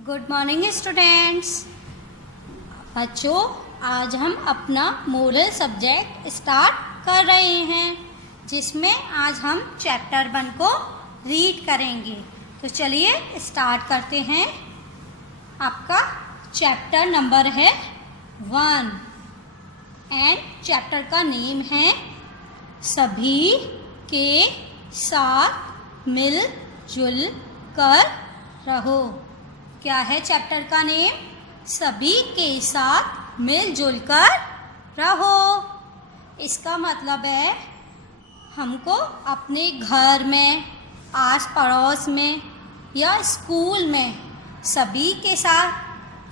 Good morning students. बच्चों, आज हम अपना मोरल सब्जेक्ट स्टार्ट कर रहे हैं, जिसमें आज हम चैप्टर 1 को रीड करेंगे। तो चलिए स्टार्ट करते हैं। आपका चैप्टर नंबर है 1 एंड चैप्टर का नेम है सभी के साथ मिलजुल कर रहो। क्या है चैप्टर का नेम? सभी के साथ मिलजुल कर रहो। इसका मतलब है हमको अपने घर में, आस पड़ोस में या स्कूल में सभी के साथ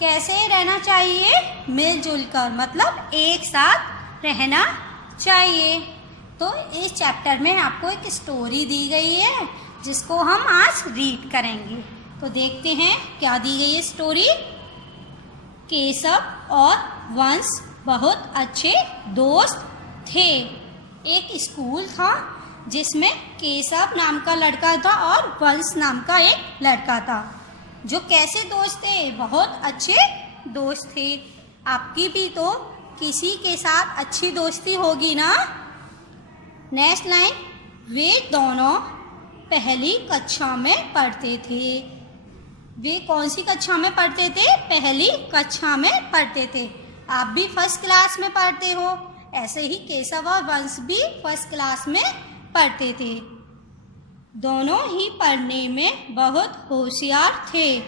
कैसे रहना चाहिए? मिलजुल कर, मतलब एक साथ रहना चाहिए। तो इस चैप्टर में आपको एक स्टोरी दी गई है, जिसको हम आज रीड करेंगे। तो देखते हैं क्या दी गई है स्टोरी। केशव और वंश बहुत अच्छे दोस्त थे। एक स्कूल था जिसमें केशव नाम का लड़का था और वंश नाम का एक लड़का था, जो कैसे दोस्त थे? बहुत अच्छे दोस्त थे। आपकी भी तो किसी के साथ अच्छी दोस्ती होगी ना। नेक्स्ट लाइन, वे दोनों पहली कक्षा में पढ़ते थे। वे कौन सी कक्षा में पढ़ते थे? पहली कक्षा में पढ़ते थे। आप भी फर्स्ट क्लास में पढ़ते हो, ऐसे ही केशव और वंश भी फर्स्ट क्लास में पढ़ते थे। दोनों ही पढ़ने में बहुत होशियार थे।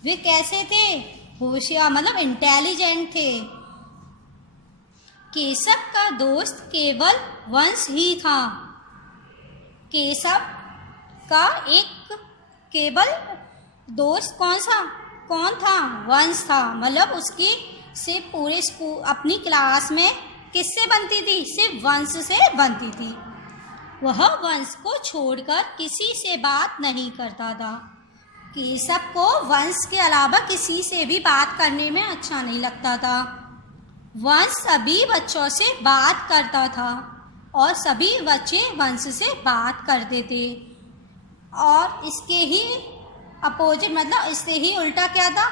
वे कैसे थे? होशियार मतलब इंटेलिजेंट थे। केशव का दोस्त केवल वंश ही था। केशव का एक केवल दोस्त कौन था? वंश था। मतलब उसकी सिर्फ पूरे स्कूल, अपनी क्लास में किससे बनती थी? सिर्फ वंश से बनती थी। वह वंश को छोड़कर किसी से बात नहीं करता था। केशव को वंश के अलावा किसी से भी बात करने में अच्छा नहीं लगता था। वंश सभी बच्चों से बात करता था और सभी बच्चे वंश से बात करते थे। और इसके ही अपोजिट, मतलब इससे ही उल्टा क्या था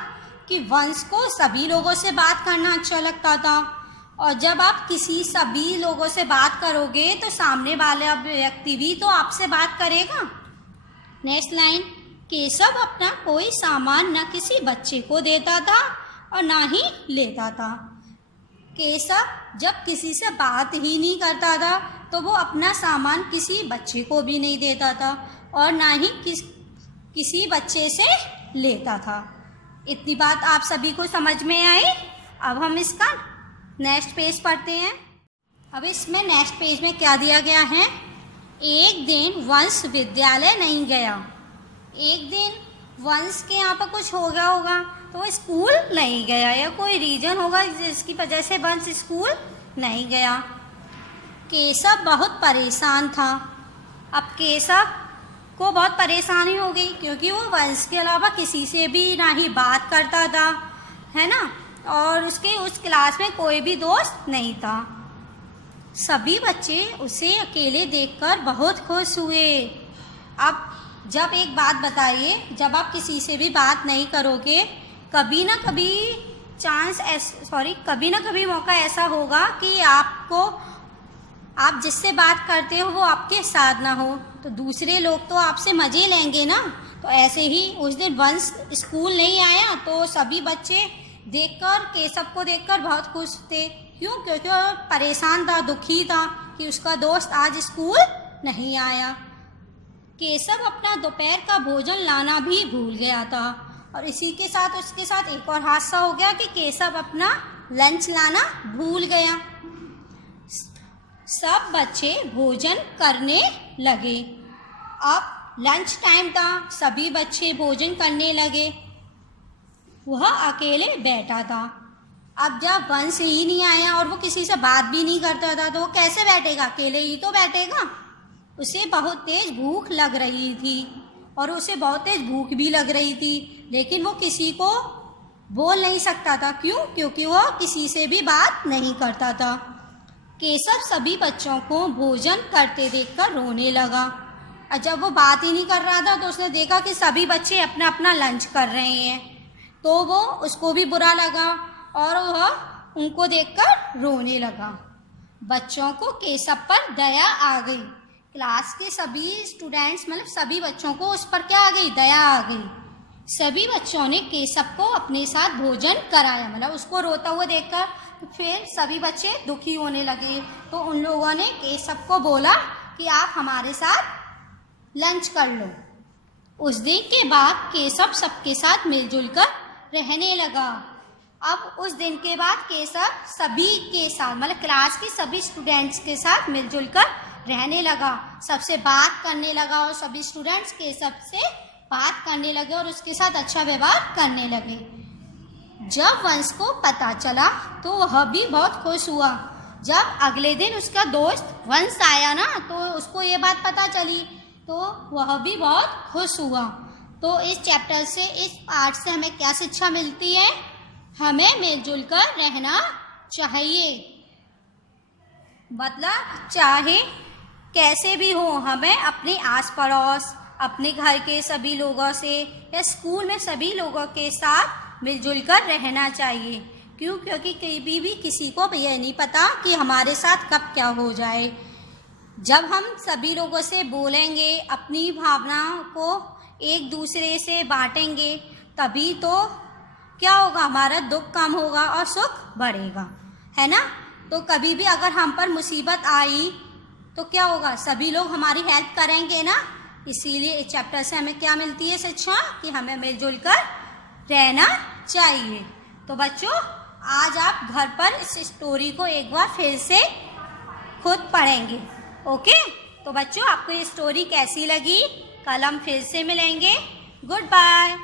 कि वंश को सभी लोगों से बात करना अच्छा लगता था। और जब आप सभी लोगों से बात करोगे तो सामने वाला व्यक्ति भी तो आपसे बात करेगा। नेक्स्ट लाइन, केशव अपना कोई सामान न किसी बच्चे को देता था और ना ही लेता था। केशव जब किसी से बात ही नहीं करता था तो वो अपना सामान किसी बच्चे को भी नहीं देता था और ना ही किसी बच्चे से लेता था। इतनी बात आप सभी को समझ में आई। अब हम इसका नेक्स्ट पेज पढ़ते हैं। अब इसमें नेक्स्ट पेज में क्या दिया गया है? एक दिन वंश विद्यालय नहीं गया। एक दिन वंश के यहाँ पर कुछ हो गया होगा तो वो स्कूल नहीं गया, या कोई रीजन होगा जिसकी वजह से वंश स्कूल नहीं गया। केशव बहुत परेशान था। अब केशव को बहुत परेशानी हो गई, क्योंकि वो वंश के अलावा किसी से भी ना ही बात करता था, है ना, और उसके उस क्लास में कोई भी दोस्त नहीं था। सभी बच्चे उसे अकेले देखकर बहुत खुश हुए। अब जब एक बात बताइए, जब आप किसी से भी बात नहीं करोगे, कभी ना कभी मौका ऐसा होगा कि आप जिससे बात करते हो वो आपके साथ ना हो, तो दूसरे लोग तो आपसे मज़े लेंगे ना। तो ऐसे ही उस दिन वंश स्कूल नहीं आया तो सभी बच्चे केशव को देखकर बहुत खुश थे। क्यों? क्योंकि वो परेशान था, दुखी था कि उसका दोस्त आज स्कूल नहीं आया। केशव अपना दोपहर का भोजन लाना भी भूल गया था। और इसी के साथ उसके साथ एक और हादसा हो गया कि केशव अपना लंच लाना भूल गया। सब बच्चे भोजन करने लगे। अब लंच टाइम था, सभी बच्चे भोजन करने लगे। वह अकेले बैठा था। अब जब वंश ही नहीं आया और वो किसी से बात भी नहीं करता था तो वो कैसे बैठेगा? अकेले ही तो बैठेगा। उसे बहुत तेज भूख लग रही थी और उसे बहुत तेज भूख भी लग रही थी, लेकिन वो किसी को बोल नहीं सकता था। क्यों? क्योंकि वो किसी से भी बात नहीं करता था। केशव सभी बच्चों को भोजन करते देखकर रोने लगा। और जब वो बात ही नहीं कर रहा था तो उसने देखा कि सभी बच्चे अपना अपना लंच कर रहे हैं, तो वो उसको भी बुरा लगा और वह उनको देखकर रोने लगा। बच्चों को केशव पर दया आ गई। क्लास के सभी स्टूडेंट्स मतलब सभी बच्चों को उस पर क्या आ गई, दया आ गई। सभी बच्चों ने केशव को अपने साथ भोजन कराया, मतलब उसको रोता हुआ देखकर फिर सभी बच्चे दुखी होने लगे। तो उन लोगों ने केशव को बोला कि आप हमारे साथ लंच कर लो। उस दिन के बाद केशव सबके साथ मिलजुल कर रहने लगा। अब उस दिन के बाद केशव सभी के साथ मतलब क्लास के सभी स्टूडेंट्स के साथ मिलजुल कर रहने लगा, सबसे बात करने लगा और सभी स्टूडेंट्स केशव से बात करने लगे और उसके साथ अच्छा व्यवहार करने लगे। जब वंश को पता चला तो वह भी बहुत खुश हुआ। जब अगले दिन उसका दोस्त वंश आया ना तो उसको ये बात पता चली तो वह भी बहुत खुश हुआ। तो इस चैप्टर से, इस पार्ट से हमें क्या शिक्षा मिलती है? हमें मिलजुल कर रहना चाहिए, मतलब चाहे कैसे भी हो हमें अपने आस पड़ोस, अपने घर के सभी लोगों से या स्कूल में सभी लोगों के साथ मिलजुल कर रहना चाहिए। क्योंकि कभी भी किसी को यह नहीं पता कि हमारे साथ कब क्या हो जाए। जब हम सभी लोगों से बोलेंगे, अपनी भावनाओं को एक दूसरे से बांटेंगे, तभी तो क्या होगा, हमारा दुख कम होगा और सुख बढ़ेगा, है ना। तो कभी भी अगर हम पर मुसीबत आई तो क्या होगा, सभी लोग हमारी हेल्प करेंगे ना। इसीलिए इस चैप्टर से हमें क्या मिलती है शिक्षा कि हमें मिलजुल कर रहना चाहिए। तो बच्चों आज आप घर पर इस स्टोरी को एक बार फिर से खुद पढ़ेंगे, ओके। तो बच्चों आपको ये स्टोरी कैसी लगी? कल हम फिर से मिलेंगे। Good bye.